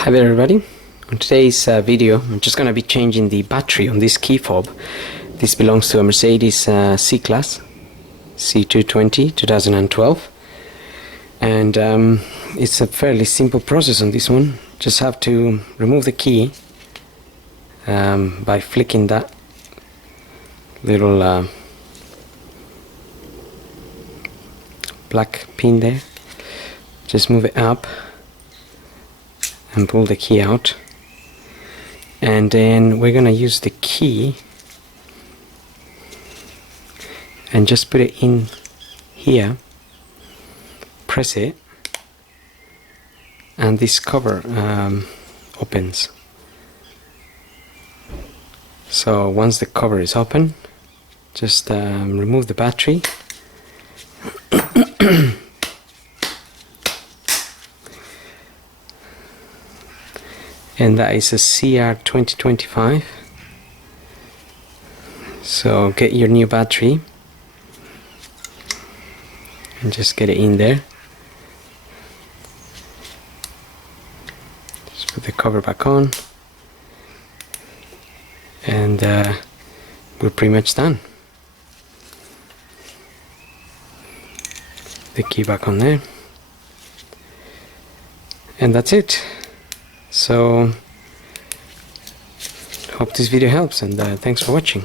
Hi there everybody. On today's video I'm just going to be changing the battery on this key fob. This belongs to a Mercedes C-Class C220 2012, and it's a fairly simple process on this one. Just have to remove the key by flicking that little black pin there. Just move it up and pull the key out, and then we're gonna use the key and just put it in here, press it, and this cover opens. So once the cover is open, just remove the battery. And that is a CR2025. So get your new battery and just get it in there. Just put the cover back on, and we're pretty much done. The key back on there, and that's it. So hope this video helps, and thanks for watching.